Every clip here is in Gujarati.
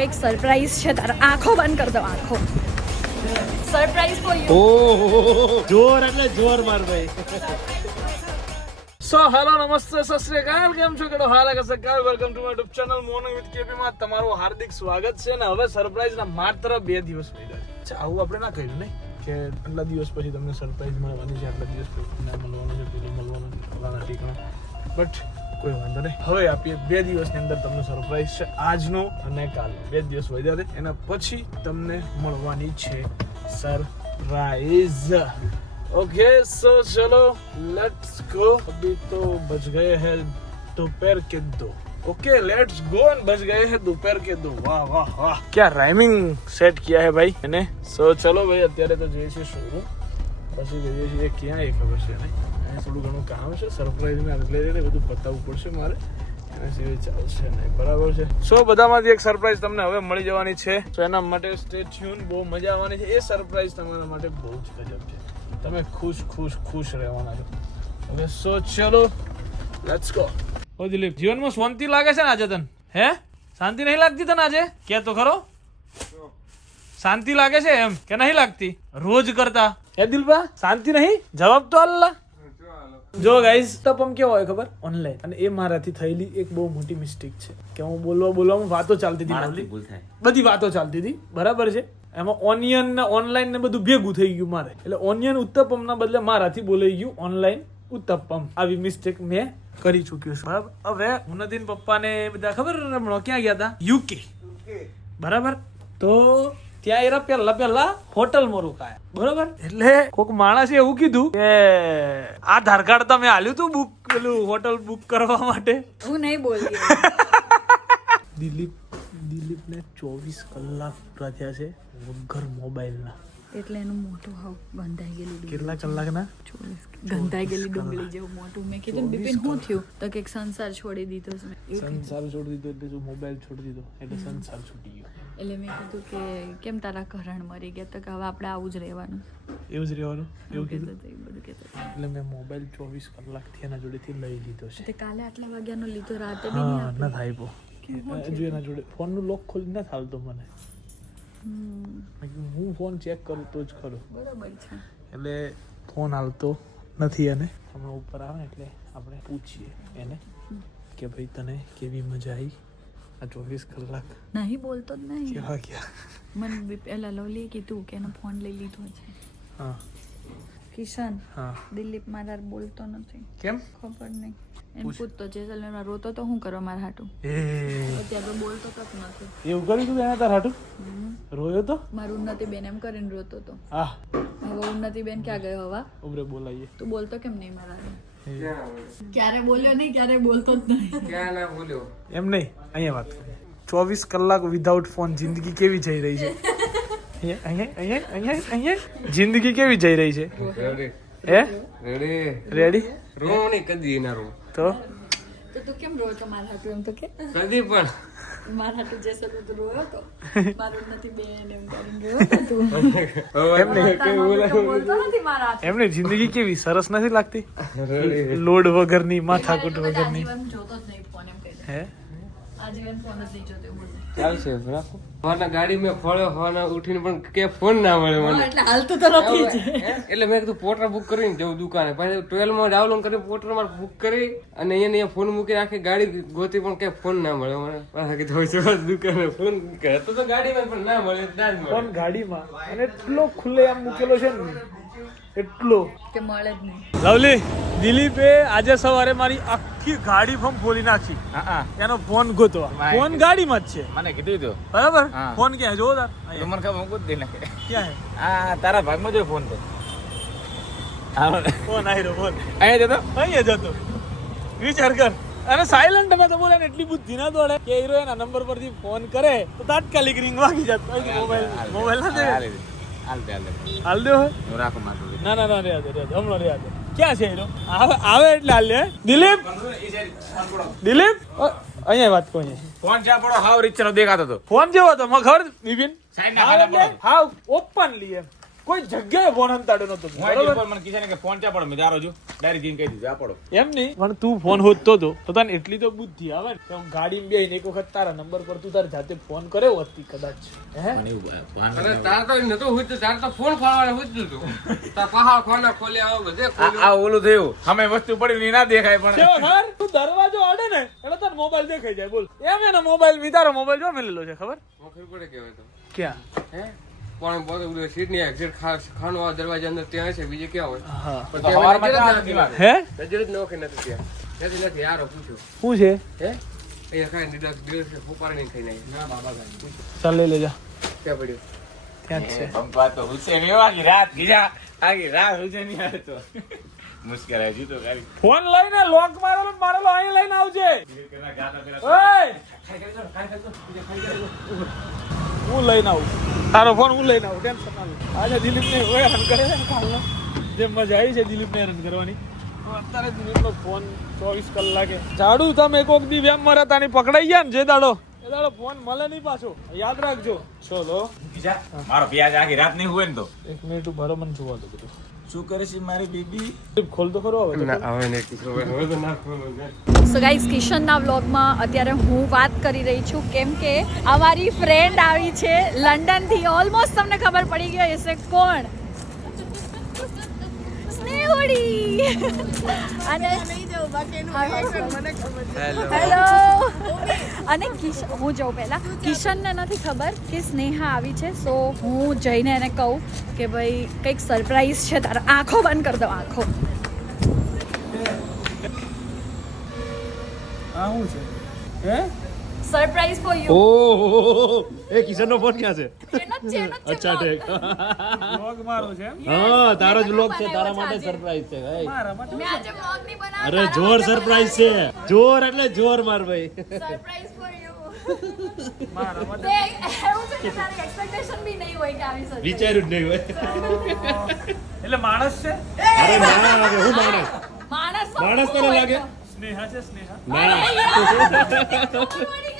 કંઈક સરપ્રાઈઝ છે તારા આંખો બંધ કર દો આંખો. સરપ્રાઈઝ ફોર યુ ઓહો જોર એટલે જોર માર ભાઈ. સો હેલો નમસ્તે સત શ્રી અકાલ. કેમ છો કેડો? હાલ કે સકાલ welcome to my YouTube channel morning with KP માં તમારું હાર્દિક સ્વાગત છે ને હવે સરપ્રાઈઝ ના માત્ર બે દિવસ પડ્યા છે આવું આપણે ના કહ્યું નહીં કે આટલા દિવસ પછી તમને સરપ્રાઈઝ મળવાની છે આટલા દિવસ પછી ના મળવાનું છે પેલું મળવાનું છે ફલાણા ઠીકણા. બટ કોઈ વાંધો નહીં હવે આપીએ બે દિવસની અંદર તમને સરપ્રાઈઝ છે આજનો અને કાલનો બે દિવસ વધ્યા છે એના પછી તમને મળવાની છે સરપ્રાઈઝ ओके सो चलो लेट्स गो अभी तो बज गए हैं दोपहर के दो ओके लेट्स गो एंड बज गए हैं दोपहर के दो वाह वाह वाह क्या राइमिंग सेट किया है भाई मैंने સો ચલો ભાઈ અત્યારે તો જઈએ છીએ શોરૂમ પછી જઈએ છીએ ક્યાં એ ખબર છે નહીં અહીંયા થોડું ઘણું કામ છે. સરપ્રાઈઝના રિલેટેડ બધું પતાવવું પડશે મારે. એના સિવાય ચાલશે નહીં. બરાબર છે? સો બધામાંથી એક સરપ્રાઈઝ તમને હવે મળી જવાની છે. તો એના માટે સ્ટે બહુ મજા આવવાની છે. એ સરપ્રાઈઝ તમારા માટે બહુ જ ગજબ છે. તમે ખુશ ખુશ ખુશ રહેવાના છો. હવે સો ચલો લેટ્સ ગો ઓ જીવનમાં શાંતિ લાગે છે ને આજે તને? હે? શાંતિ નહીં લાગતી તને આજે? કે તો ખરો? શાંતિ લાગે છે એમ કે નહીં લાગતી? રોજ કરતા. હે દિલબા શાંતિ નહીં? જવાબ તો અલ્લા જો ગાઈઝ તપમ કેવો હોય ખબર? ઓનલાઈન અને એ મારાથી થયેલી એક બહુ મોટી મિસ્ટેક છે. કે હું બોલવા બોલવામાં વાતો ચાલતી હતી. બધી વાતો ચાલતી હતી. બરાબર છે? એમાં ઓનિયન ને ઓનલાઈન ને બધું ભેગું થઈ ગયું મારે. એટલે ઓનિયન ઉત્તપમ ના બદલે મારાથી બોલાઈ ગયું ઓનલાઈન ઉત્તપમ. આવી મિસ્ટેક મેં કરી ચૂક્યો છું. બરાબર? હવે ઉન્નતિન પપ્પાને બધા ખબર હમણાં ક્યાં ગયા હતા યુકે. બરાબર? તો ત્યાં એરા પેલા પેલા હોટલમાં રોકાયા બરોબર? એટલે કોઈક માણસે એવું કીધું કે આધાર કાર્ડ તમે આલ્યું તું બુક પેલું હોટલ બુક કરવા માટે? હું નહીં બોલી દિલીપ દિલીપને ચોવીસ કલાક પૂરા થયા છે વગર મોબાઈલના. એટલે એનું મોટું હાવ બંધાઈ ગયેલું કેટલા કલાકના? ચોવીસ ગંધાઈ ગયેલી ડુંગળી જેવું મોટું. મેં કીધું બિપિન શું થયું? તો કે સંસાર છોડી દીધો મેં સંસાર છોડી દીધો એટલે શું? મોબાઈલ છોડી દીધો? એટલે સંસાર છૂટી ગયો. એટલે મેં કીધું કે કેમ તારા કરણ મરી ગયા? તો કે હવે આપણે આવું જ રહેવાનું. એવું જ રહેવાનું? એવું કીધું? બધું કહેતો એટલે મેં મોબાઈલ ચોવીસ કલાકથી એના જોડેથી લઈ લીધો છે. તે કાલે આટલા વાગ્યાનો લીધો રાતે બી હા. ન થાય હજુ એના જોડે ફોનનું લોક ખોલી ના થાલતો મને. હું ફોન ચેક કરું તો જ ખરું. બરાબર છે. એટલે ફોન હાલતો નથી એને. હમણાં ઉપર આવે એટલે આપણે પૂછીએ એને કે ભાઈ તને કેવી મજા આવી આ ચોવીસ કલાક. નહીં બોલતો જ નહીં. કેવા ગયા? મને પેલા લવલીએ કીધું કે એનો ફોન લઈ લીધો છે. હા. કિશન હા. દિલીપ મારા બોલતો નથી. કેમ? ખબર નહીં. એમ પૂછતો જેસલમેરમાં રોતો તો હું કરવા મારા હાટું? અત્યારે બોલતો તક નથી. એવું કર્યું તું એના તાર હાટું? રોયો તો? મારું ઉન્નતિ બેન એમ કરીને રોતો તો. હા હવે ઉન્નતિ બેન ક્યાં ગયો હવા? ઉમરે બોલાઈએ. તું બોલતો કેમ નહીં મારા ક્યારે બોલ્યો નહીં ક્યારે બોલતો જ નહીં. એમ નહીં અહીંયા વાત ચોવીસ કલાક વિધાઉટ ફોન જિંદગી કેવી જઈ રહી છે? જિંદગી કેવી જઈ રહી છે? હે? રેડી રેડી રો નહીં કદી ના રો તો? તો તું કેમ રોયો તો મારા હાટું એમ તો કે? કદી પણ. મારા હાટું જેસલ તું રોયો તો મારું નથી બેન એમ કરીને રોયો તું. એમ નહીં. તાર બોલતો નથી મારા હાથે. એમને જિંદગી કેવી? સરસ નથી લાગતી? લોડ વગરની માથાકૂટ વગરની. જોતો જ નહીં ફોન એમ કહી હે? આજીવન ફોન જ નહીં જોતો એવું ચાલશે રાખો. મારા ગાડી મેં ખોળ્યો હોવાના ઉઠીને પણ કે ફોન ના મળે મને. એટલે હાલતું તો નથી એટલે મેં કીધું પોટર બુક કરીને જવું દુકાને. પછી ટ્વેલ્વમાં ડાઉનલોડ કરી પોટરમાં બુક કરી અને અહીંયા અહીંયા ફોન મૂકી રાખી ગાડી ગોતી પણ કે ફોન ના મળે મને. પાછા કીધું દુકાને ફોન હતો તો ગાડીમાં પણ ના મળે ના જ મળે ફોન ગાડીમાં અને એટલો ખુલ્લે આમ મૂકેલો છે ને એટલો. કે મળે જ નહીં. લવલી દિલીપે આજે સવારે મારી આખી ગાડી ફોન ખોલી નાખી. એનો ફોન ગોતવા. ફોન ગાડીમાં જ છે. મને કીધું તો. બરાબર? ફોન ક્યાં? જોવો તાર. મને ખબર મૂકું જ દે નાખે. ક્યાં હા તારા ભાગમાં જો ફોન તો ફોન આવ્યો ફોન અહીંયા જતો? અહીંયા જતો. વિચાર કર. અને સાયલન્ટ તમે તો બોલે ને એટલી બુદ્ધિ ના દોડે. કે હીરો એના નંબર પરથી ફોન કરે તો તાત્કાલિક રિંગ વાગી જાય મોબાઈલ મોબાઈલ ના દે. હાલ દે દે. દે દે હું. રાખું મારું ના ના ના રહ્યા દે દે. હમણાં રહ્યા દે. ક્યાં છે હીરો આવે એટલે હાલ લે દિલીપ? દિલીપ? અહીંયા વાત કોઈ ફોન પડો હાવ રીચનો દેખાતો હતો. ફોન જેવો હતો મને ખબર બિપિન હાવ ઓપનલી એમ. કોઈ જગ્યાએ ફોન હંતાડ્યો નતો. હું મને કીધે કે ફોન ચા પડો મેં દારો જો ડાયરી જીન કહી દીધું આ પડો એમ નહીં. પણ તું ફોન હોતતો તો. તો તને એટલી તો બુદ્ધિ આવે ને. કે આમ ગાડીમાં બેહીને એક વખત તારા નંબર પર તું તાર જાતે ફોન કર્યો હતી કદાચ. હે? અરે તાર તો નતો હુજતો તાર તો ફોન ખોલવાને હુજતું તું. તાર પાહા ખોના ખોલે આવો બધે આ આ ઓલું થયું. અમે વસ્તુ પડી ની ના દેખાય પણ. કેવો સર તું દરવાજો અડે ને એટલે તાર મોબાઈલ દેખાઈ જાય. બોલ. એમ એનો મોબાઈલ વિતારો મોબાઈલ જો મેલેલો છે ખબર? મોખર પડે કેવાય તો. ક્યાં? હે? પણ બોલ સીટની એક્ઝિટ ખાનો આ દરવાજા અંદર ત્યાં છે બીજે ક્યાં હોય હા પણ તો ત્યાં નજર જ? હે નજર જ નોખી નથી ત્યાં નથી નથી યારો પૂછ્યું શું છે હે અહીંયા કાંઈ નિદાસ દિવસ ફૂપાર નહીં થઈ નાખી ચાલ લઈ લેજા ક્યાં પડ્યું ત્યાં છે પંપા તો હુસેન એવો આખી રાત ગીજા આખી રાત હુસેન નહીં આવતો મુશ્કેલ આવી તો ખાલી ફોન લઈને લોક મારેલો ને મારેલો અહીં લઈને આવજે ઘરના ગાતા ખાઈ ઓય હું લઈને આવું. તારો ફોન હું લઈને આવું ટેન્શન ના આજે દિલીપ ને રન કરે છે કાલનો? જે મજા આવી છે દિલીપ ને હેરાન કરવાની. તો અત્યારે દિલીપ નો ફોન ચોવીસ કલાકે. ઝાડુ તમે કોક દી વેમ મરે તાની પકડાઈ ગયા ને જે દાડો એ દાડો ફોન મળે નહીં પાછો. યાદ રાખજો. ચલો. બીજા? મારો પિયાજ આખી રાત નહીં હોય ને તો. એક મિનિટ ભરો મને જોવા દો બધું. શું કરે છે મારી બેબી? ખોલ તો ખરો હવે ના હવે ને હવે હવે તો ના ખોલો સો ગાઈઝ કિશનના વ્લોગમાં અત્યારે હું વાત કરી રહી છું કેમ કે અમારી ફ્રેન્ડ આવી છે લંડનથી. ઓલમોસ્ટ તમને ખબર પડી ગઈ હશે કોણ? સ્નેહોડી. અને હેલો અને કિશન હું જાઉં પહેલાં. કિશનને નથી ખબર કે સ્નેહા આવી છે સો હું જઈને એને કહું કે ભાઈ, કંઈક સરપ્રાઈઝ છે તારા. આંખો બંધ કરી દો, આંખો. આ શું છે? હે? સરપ્રાઈઝ ફોર યુ ઓહો એ કિશનનો ફોન ક્યાં છે? એનો અચ્છા ઠીક. વ્લોગ મારો છે હા તારો જ વ્લોગ છે તારા માટે સરપ્રાઈઝ છે ભાઈ. મારા માટે મેં આજે વ્લોગ નહીં બનાવ્યો, અરે જોર સરપ્રાઈઝ છે. જોર એટલે જોર માર ભાઈ. સરપ્રાઈઝ ફોર યુ મારા માટે. એવું છે કે તારી expectation બી નહીં હોય કે આવી surprise. વિચાર્યું જ નહીં હોય. એટલે માણસ છે? અરે ના હું માણસ. માણસ તને લાગે? સ્નેહા છે સ્નેહા. ના.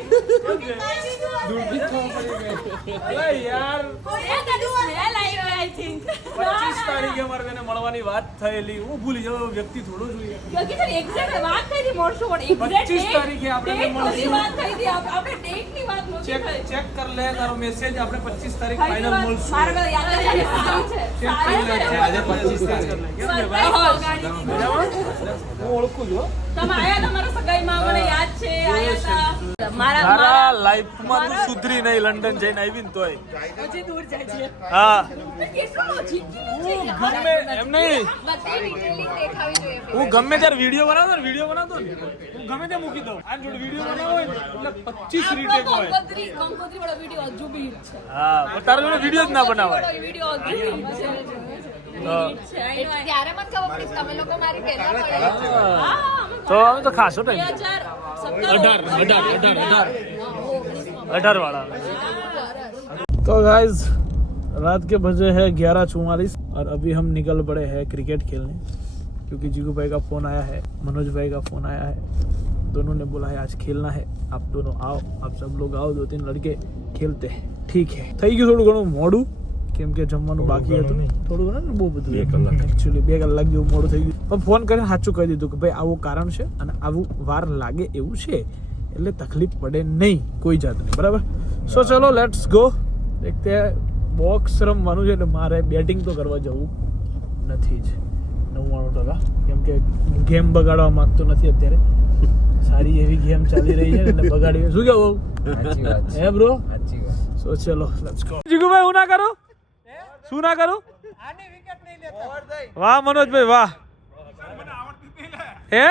પચીસ તારીખે મારે મળવાની વાત થયેલી. હું ભૂલી જાઉં વ્યક્તિ થોડો જોઈએ. યોગી સર, exact વાત થઈ હતી મળશું, પણ exact 25 date- તારીખે આપણે મળશું. ચેક ચેક કર લે તારો મેસેજ આપણે 25 તારીખ ફાઇનલ મળશું. મારે બધા યાદ નથી, સારી છે. ચેક સારી કરી લે છે. આજે 25 તારીખ. કર લે. કેમ ને ભાઈ Surprise વગાડી દીધી. બરાબર? હું ઓળખું છું. તમે આયા તમારા સગાઈમાં મને યાદ છે. આયા મારા તારા લાઈફમાં તું સુધરી નહીં લંડન જઈને આવી ને તોય. હજી દૂર જાય છે. હા. ગમે એમ નહીં. હું ગમે ત્યારે વીડિયો બનાવતો ને વીડિયો બનાવતો ને હું ગમે ત્યાં મૂકી દઉં. આ જોડે વીડિયો બનાવો હોય એટલે 25 રીટેક હોય. હા તારા જોડે વીડિયો જ ના બનાવાય. તો અમે તો ખાસો ટાઈમ હજાર સત્તર, અઢાર, અઢાર, અઢાર, અઢાર. હા, ઓગણીસમાં. अठारह वाला तो गाइस रात के बजे हैं ग्यारह चौवालीस और अभी हम निकल पड़े हैं क्रिकेट खेलने क्योंकि जीगू भाई का फोन आया है मनोज भाई का फोन आया है दोनों ने बोला है आज खेलना है आप दोनों आओ आप सब लोग आओ दो तीन लड़के खेलते हैं ઠીક હે થઈ ગયું થોડું ઘણું મોડું કેમ કે જમવાનું બાકી હતું. થોડું ઘણું ને? બહુ બધું એકચ્યુઅલી બે કલાક જેવું મોડું થઈ ગયું. પણ ફોન કરીને સાચું કહી દીધું કે ભાઈ આવું કારણ છે અને આવું વાર લાગે એવું છે. એટલે તકલીફ પડે નહીં કોઈ જાતની. બરાબર? સો ચલો લેટ્સ ગો દેખતે બોક્સ રમવાનું છે એટલે મારે બેટિંગ તો કરવા જવું નથી જ. નવ્વાણું ટકા. કેમ કે ગેમ બગાડવા માંગતો નથી અત્યારે. સારી એવી ગેમ ચાલી રહી છે ને બગાડી શું કેવું? હે બ્રો સો ચલો લેટ્સ ગો જીગુભાઈ હું ના કરું? શું ના કરું? વાહ મનોજભાઈ વાહ. હે?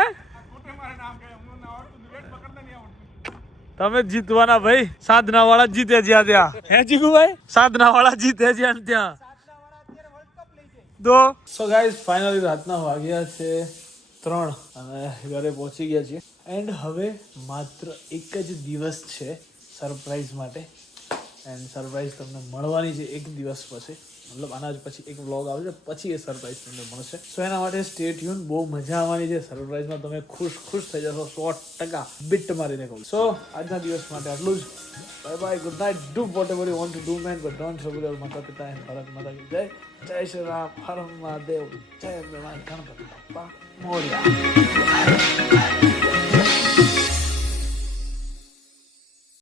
તમે જીતવાના ભાઈ. સાધના વાળા જીતે જ્યાં ત્યાં હે જીગુભાઈ? સાધના વાળા જીતે જ્યાં ત્યાં. તો સો ગાઈઝ ફાઇનલી રાતના વાગ્યા છે ત્રણ અને ઘરે પહોંચી ગયા છીએ. એન્ડ હવે માત્ર એક જ દિવસ છે સરપ્રાઈઝ માટે. એન્ડ સરપ્રાઈઝ તમને મળવાની છે એક દિવસ પછી. મતલબ આના પછી એક વ્લોગ આવશે પછી એ સરપ્રાઈઝ તમને મળશે. સો એના માટે સ્ટે ટ્યુન બહુ મજા આવવાની છે. સરપ્રાઈઝમાં તમે ખુશ ખુશ થઈ જશો, સો ટકા બિટ મારીને કહું સો આજના દિવસ માટે આટલું જ. Bye bye good night do whatever you want to do man but don't trouble માતા પિતા એન્ડ ભારત માતા કી જય. જય શ્રી રામ, હર મહાદેવ, જય ગણપતિ બાપા, મોર્યા.